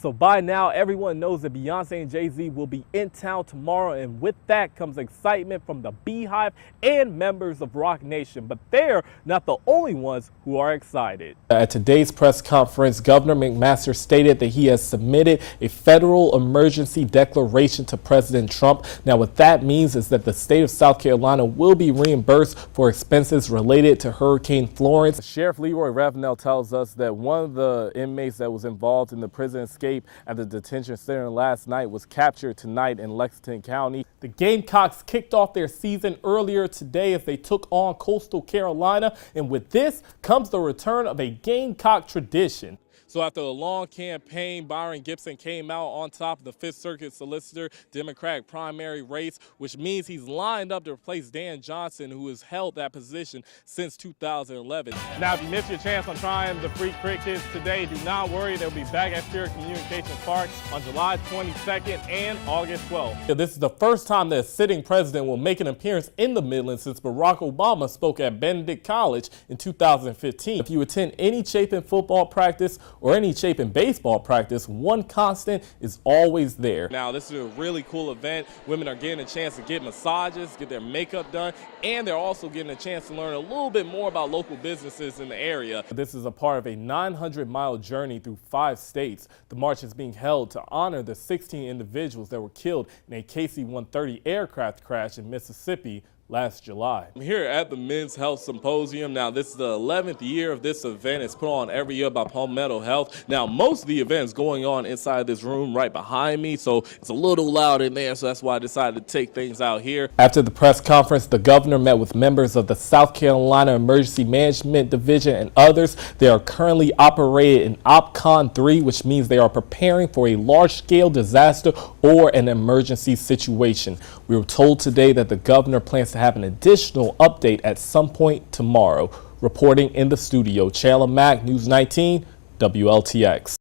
So by now, everyone knows that Beyonce and Jay-Z will be in town tomorrow, and with that comes excitement from the Beehive and members of Roc Nation. But they're not the only ones who are excited. At today's press conference, Governor McMaster stated that he has submitted a federal emergency declaration to President Trump. Now, what that means is that the state of South Carolina will be reimbursed for expenses related to Hurricane Florence. Sheriff Leroy Ravenel tells us that one of the inmates that was involved in the prison escape at the detention center last night was captured tonight in Lexington County. The Gamecocks kicked off their season earlier today as they took on Coastal Carolina, and with this comes the return of a Gamecock tradition. So after a long campaign, Byron Gibson came out on top of the Fifth Circuit Solicitor Democratic primary race, which means he's lined up to replace Dan Johnson, who has held that position since 2011. Now, if you missed your chance on trying the free crickets today, do not worry. They'll be back at Spirit Communications Park on July 22nd and August 12th. This is the first time that a sitting president will make an appearance in the Midlands since Barack Obama spoke at Benedict College in 2015. If you attend any Chapin football practice or any Chapin baseball practice, one constant is always there. Now, this is a really cool event. Women are getting a chance to get massages, get their makeup done, and they're also getting a chance to learn a little bit more about local businesses in the area. This is a part of a 900-mile journey through 5 states. The march is being held to honor the 16 individuals that were killed in a KC-130 aircraft crash in Mississippi last July. I'm here at the Men's Health Symposium. Now, this is the 11th year of this event. It's put on every year by Palmetto Health. Now, most of the events going on inside this room right behind me, so it's a little loud in there, so that's why I decided to take things out here. After the press conference, the governor met with members of the South Carolina Emergency Management Division and others. They are currently operating in OPCON 3, which means they are preparing for a large-scale disaster or an emergency situation. We were told today that the governor plans to have an additional update at some point tomorrow. Reporting in the studio, Chandler Mack, News 19, WLTX.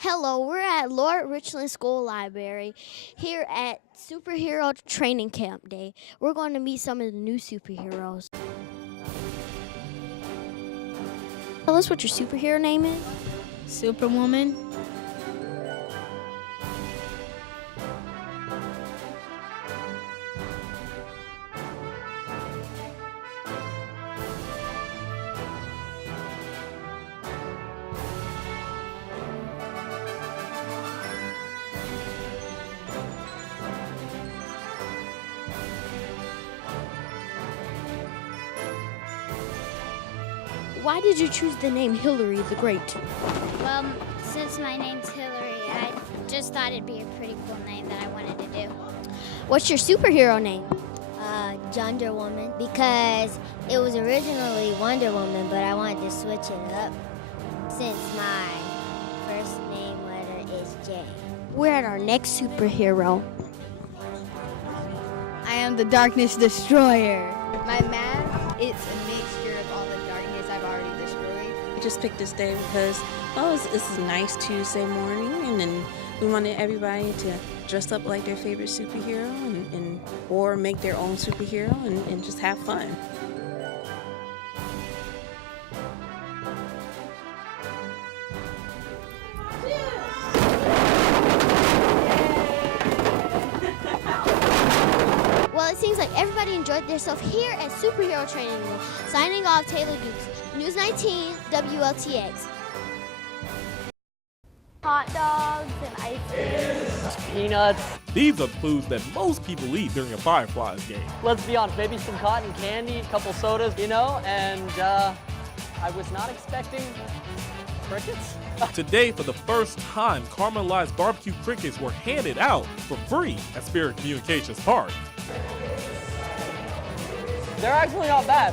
Hello, we're at Lord Richland School Library here at Superhero Training Camp Day. We're going to meet some of the new superheroes. Tell us what your superhero name is. Superwoman. Why did you choose the name Hillary the Great? Well, since my name's Hillary, I just thought it'd be a pretty cool name that I wanted to do. What's your superhero name? Wonder Woman, because it was originally Wonder Woman, but I wanted to switch it up since my first name letter is J. We're at our next superhero. I am the Darkness Destroyer. My mask, it's a mixture of all the darkness I've already destroyed. I just picked this day because, this is a nice Tuesday morning, and then we wanted everybody to dress up like their favorite superhero or make their own superhero and just have fun. Well, it seems like everybody enjoyed themselves here at Superhero Training Room. Signing off, Taylor Dukes, News 19, WLTX. Hot dogs and ice cream. Peanuts. These are foods that most people eat during a Fireflies game. Let's be honest, maybe some cotton candy, a couple sodas, and I was not expecting crickets. Today, for the first time, caramelized barbecue crickets were handed out for free at Spirit Communications Park. They're actually not bad.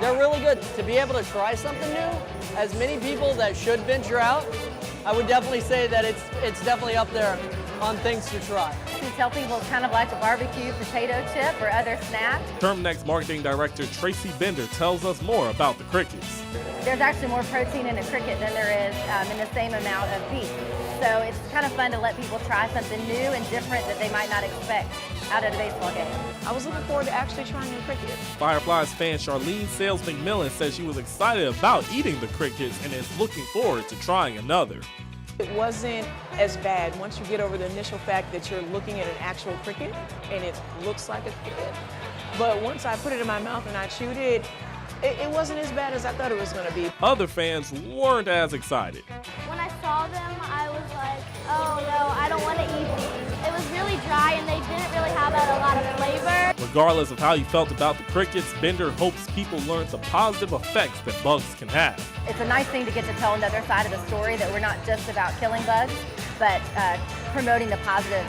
They're really good. To be able to try something new, as many people that should venture out, I would definitely say that it's definitely up there on things to try. You tell people it's kind of like a barbecue potato chip or other snack. Termnex Marketing Director Tracy Bender tells us more about the crickets. There's actually more protein in a cricket than there is in the same amount of beef. So it's kind of fun to let people try something new and different that they might not expect out at a baseball game. I was looking forward to actually trying the crickets. Fireflies fan Charlene Sales McMillan says she was excited about eating the crickets and is looking forward to trying another. It wasn't as bad once you get over the initial fact that you're looking at an actual cricket and it looks like a cricket. But once I put it in my mouth and I chewed it, it wasn't as bad as I thought it was going to be. Other fans weren't as excited. When I saw them, I was like, oh no, I don't want to eat these. It was really dry and they didn't really have a lot of flavor. Regardless of how you felt about the crickets, Bender hopes people learn the positive effects that bugs can have. It's a nice thing to get to tell another side of the story, that we're not just about killing bugs, but promoting the positive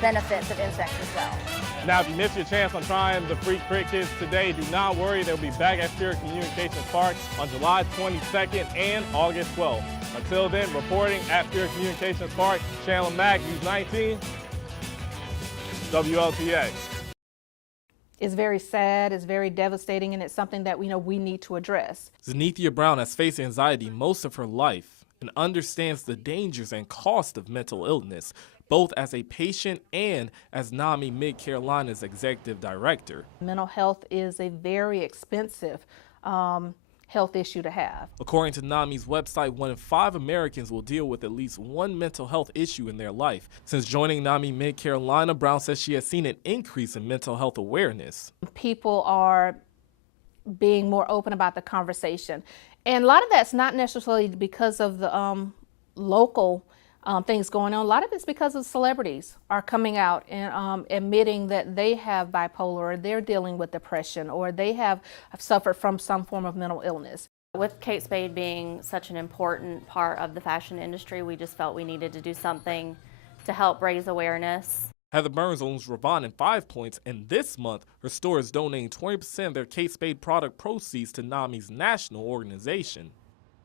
benefits of insects as well. Now, if you missed your chance on trying the free crickets today, do not worry. They'll be back at Spirit Communications Park on July 22nd and August 12th. Until then, reporting at Spirit Communications Park, Chandler Mack, News 19, WLTX. It's very sad, it's very devastating, and it's something that we need to address. Zenithia Brown has faced anxiety most of her life and understands the dangers and cost of mental illness, both as a patient and as NAMI Mid-Carolina's executive director. Mental health is a very expensive health issue to have. According to NAMI's website, 1 in 5 Americans will deal with at least one mental health issue in their life. Since joining NAMI Mid-Carolina, Brown says she has seen an increase in mental health awareness. People are being more open about the conversation. And a lot of that's not necessarily because of the local things going on. A lot of it's because of celebrities are coming out and admitting that they have bipolar, or they're dealing with depression, or they have suffered from some form of mental illness. With Kate Spade being such an important part of the fashion industry, we just felt we needed to do something to help raise awareness. Heather Burns owns Ravon in 5 Points, and this month her store is donating 20% of their Kate Spade product proceeds to NAMI's national organization.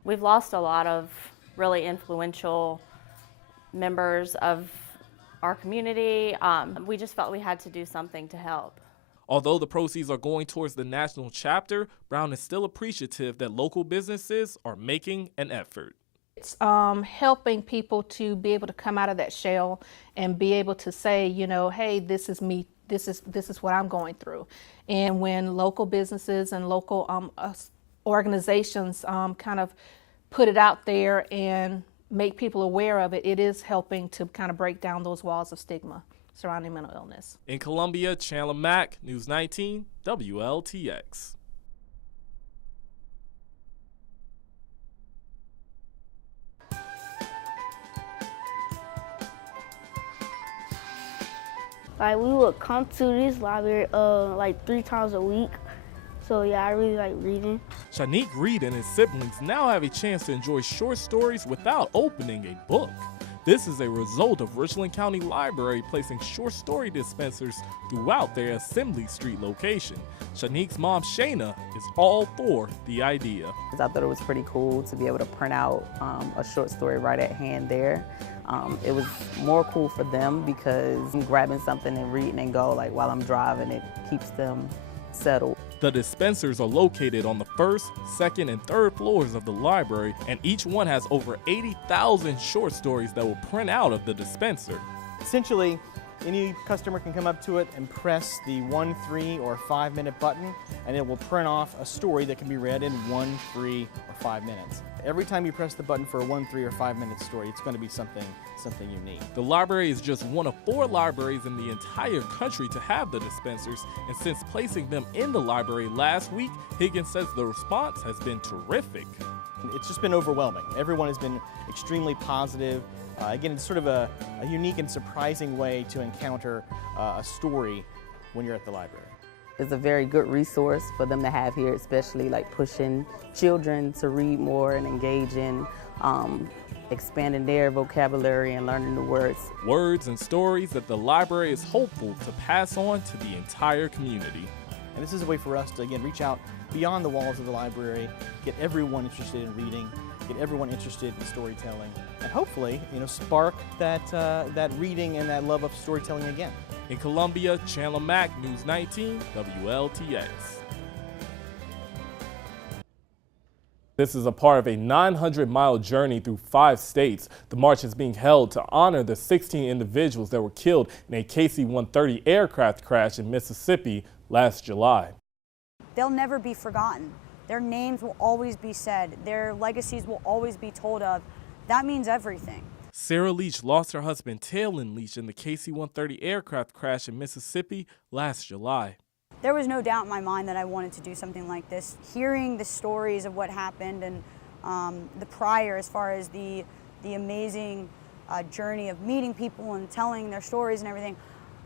We've lost a lot of really influential members of our community. We just felt we had to do something to help. Although the proceeds are going towards the national chapter, Brown is still appreciative that local businesses are making an effort. It's helping people to be able to come out of that shell and be able to say, hey, this is me, this is what I'm going through. And when local businesses and local organizations kind of put it out there and make people aware of it, it is helping to kind of break down those walls of stigma surrounding mental illness. In Columbia, Chandler Mack, News 19, WLTX. Like, we would come to this library like 3 times a week. So yeah, I really like reading. Shanique Reed and his siblings now have a chance to enjoy short stories without opening a book. This is a result of Richland County Library placing short story dispensers throughout their Assembly Street location. Shanique's mom, Shayna, is all for the idea. I thought it was pretty cool to be able to print out a short story right at hand there. It was more cool for them because I'm grabbing something and reading and go, like, while I'm driving, it keeps them settled. The dispensers are located on the 1st, 2nd, and 3rd floors of the library, and each one has over 80,000 short stories that will print out of the dispenser. Essentially, any customer can come up to it and press the 1, 3, or 5 minute button, and it will print off a story that can be read in 1, 3, or 5 minutes. Every time you press the button for a 1, 3, or 5 minute story, it's going to be something unique. The library is just one of 4 libraries in the entire country to have the dispensers, and since placing them in the library last week, Higgins says the response has been terrific. It's just been overwhelming. Everyone has been extremely positive. Again, it's sort of a unique and surprising way to encounter a story when you're at the library. It's a very good resource for them to have here, especially like pushing children to read more and engage in expanding their vocabulary and learning new words. Words and stories that the library is hopeful to pass on to the entire community. And this is a way for us to, again, reach out beyond the walls of the library, get everyone interested in reading, get everyone interested in storytelling, and hopefully, spark that reading and that love of storytelling again. In Columbia, Chandler Mack, News 19, WLTX. This is a part of a 900-mile journey through 5 states. The march is being held to honor the 16 individuals that were killed in a KC-130 aircraft crash in Mississippi last July. They'll never be forgotten. Their names will always be said. Their legacies will always be told of. That means everything. Sarah Leach lost her husband Taylon Leach in the KC-130 aircraft crash in Mississippi last July. There was no doubt in my mind that I wanted to do something like this. Hearing the stories of what happened and the prior, as far as the amazing journey of meeting people and telling their stories and everything,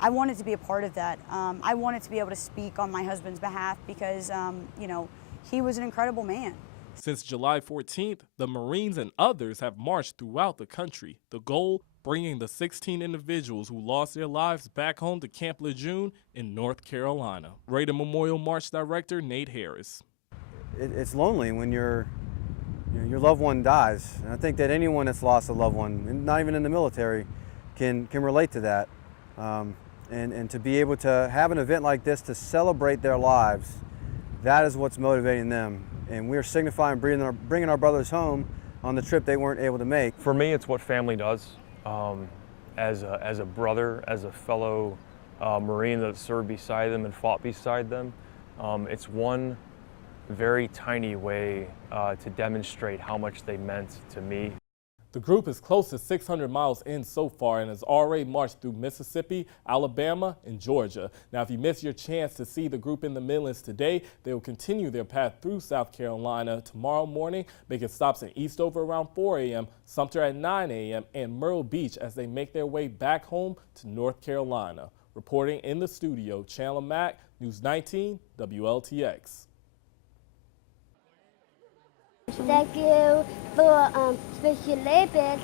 I wanted to be a part of that. I wanted to be able to speak on my husband's behalf because, you know, he was an incredible man. Since July 14th, the Marines and others have marched throughout the country. The goal, bringing the 16 individuals who lost their lives back home to Camp Lejeune in North Carolina. Raider Memorial March Director Nate Harris. It's lonely when your loved one dies. And I think that anyone that's lost a loved one, not even in the military, can relate to that. And to be able to have an event like this to celebrate their lives, that is what's motivating them. And we're signifying bringing our brothers home on the trip they weren't able to make. For me, it's what family does. As a brother, as a fellow Marine that served beside them and fought beside them, it's one very tiny way to demonstrate how much they meant to me. The group is close to 600 miles in so far and has already marched through Mississippi, Alabama, and Georgia. Now, if you missed your chance to see the group in the Midlands today, they will continue their path through South Carolina tomorrow morning, making stops in Eastover around 4 a.m., Sumter at 9 a.m., and Myrtle Beach as they make their way back home to North Carolina. Reporting in the studio, Chandler Mack, News 19, WLTX. Thank you for Special Olympics.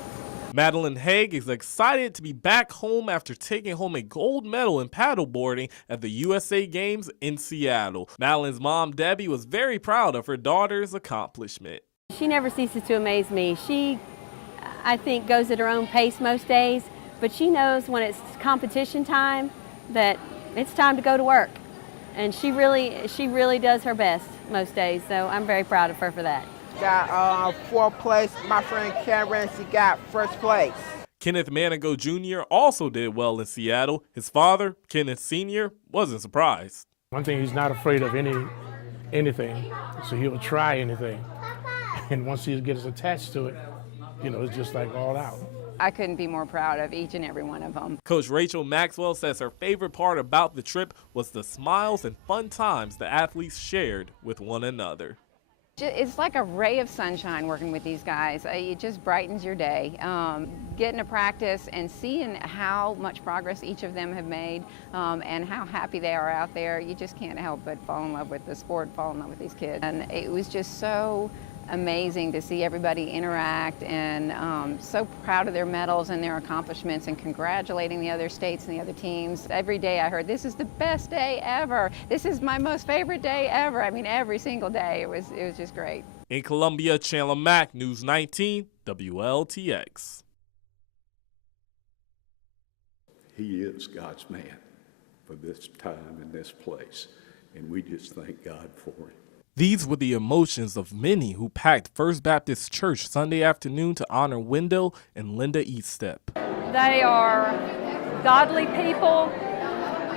Madeline Haig is excited to be back home after taking home a gold medal in paddleboarding at the USA Games in Seattle. Madeline's mom, Debbie, was very proud of her daughter's accomplishment. She never ceases to amaze me. She, I think, goes at her own pace most days, but she knows when it's competition time that it's time to go to work. And she really does her best most days, so I'm very proud of her for that. Got fourth place. My friend Cameron, she got first place. Kenneth Manigo Jr. also did well in Seattle. His father, Kenneth Sr., wasn't surprised. One thing, he's not afraid of anything, so he'll try anything. And once he gets attached to it, you know, it's just like all out. I couldn't be more proud of each and every one of them. Coach Rachel Maxwell says her favorite part about the trip was the smiles and fun times the athletes shared with one another. It's like a ray of sunshine working with these guys. It just brightens your day. Getting to practice and seeing how much progress each of them have made and how happy they are out there, you just can't help but fall in love with the sport, fall in love with these kids. And it was just so amazing to see everybody interact and so proud of their medals and their accomplishments and congratulating the other states and the other teams. Every day I heard, this is the best day ever. This is my most favorite day ever. I mean, every single day. It was just great. In Columbia, Chandler Mack, News 19, WLTX. He is God's man for this time and this place, and we just thank God for him. These were the emotions of many who packed First Baptist Church Sunday afternoon to honor Wendell and Linda Eastep. They are godly people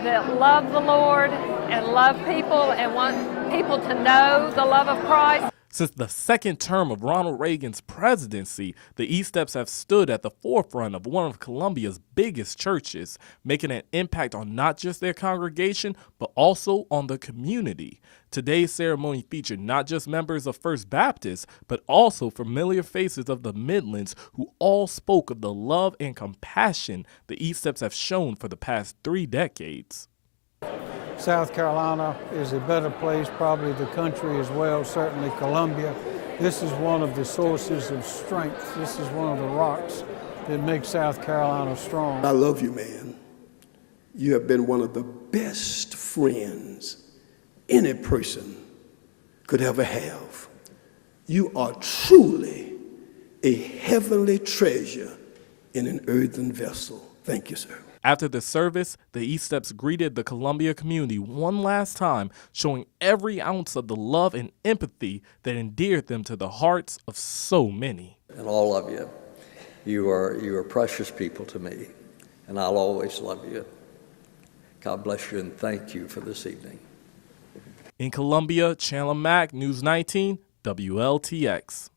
that love the Lord and love people and want people to know the love of Christ. Since the second term of Ronald Reagan's presidency, the Easteps have stood at the forefront of one of Columbia's biggest churches, making an impact on not just their congregation, but also on the community. Today's ceremony featured not just members of First Baptist, but also familiar faces of the Midlands who all spoke of the love and compassion the Easteps have shown for the past 3 decades. South Carolina is a better place, probably the country as well, certainly Columbia. This is one of the sources of strength. This is one of the rocks that makes South Carolina strong. I love you, man. You have been one of the best friends any person could ever have. You are truly a heavenly treasure in an earthen vessel. Thank you, sir. After the service, the Easteps greeted the Columbia community one last time, showing every ounce of the love and empathy that endeared them to the hearts of so many. And all of you, you are precious people to me, and I'll always love you. God bless you and thank you for this evening. In Columbia, Chandler Mack, News 19, WLTX.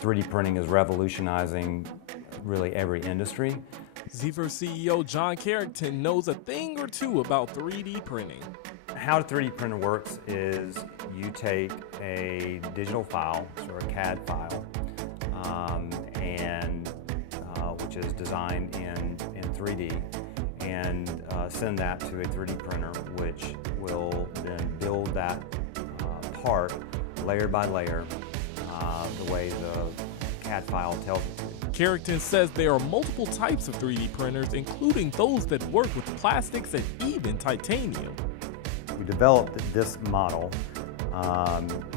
3D printing is revolutionizing really every industry. Zever CEO John Carrington knows a thing or two about 3D printing. How a 3D printer works is you take a digital file, or a CAD file, which is designed in 3D, and send that to a 3D printer, which will then build that part layer by layer the way the CAD file tells it to. Carrington says there are multiple types of 3D printers, including those that work with plastics and even titanium. We developed this model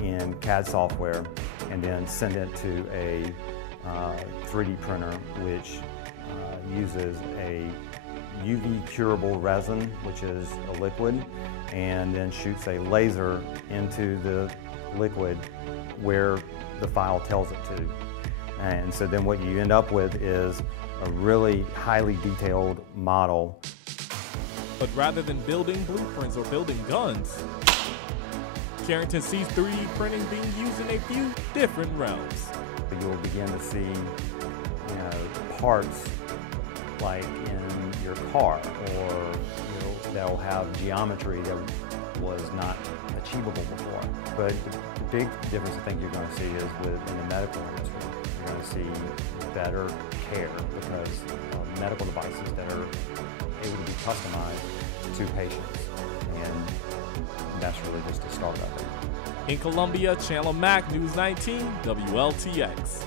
in CAD software and then send it to a 3D printer, which uses a UV curable resin, which is a liquid, and then shoots a laser into the liquid where the file tells it to. And so then what you end up with is a really highly detailed model. But rather than building blueprints or building guns, Carrington sees 3D printing being used in a few different realms. You'll begin to see, parts like in your car, or that'll have geometry that was not achievable before. But the big difference I think you're going to see is in the medical industry. You're going to see better care because of medical devices that are able to be customized to patients, and that's really just a start of it. In Columbia, Chandler Mack, News 19, WLTX.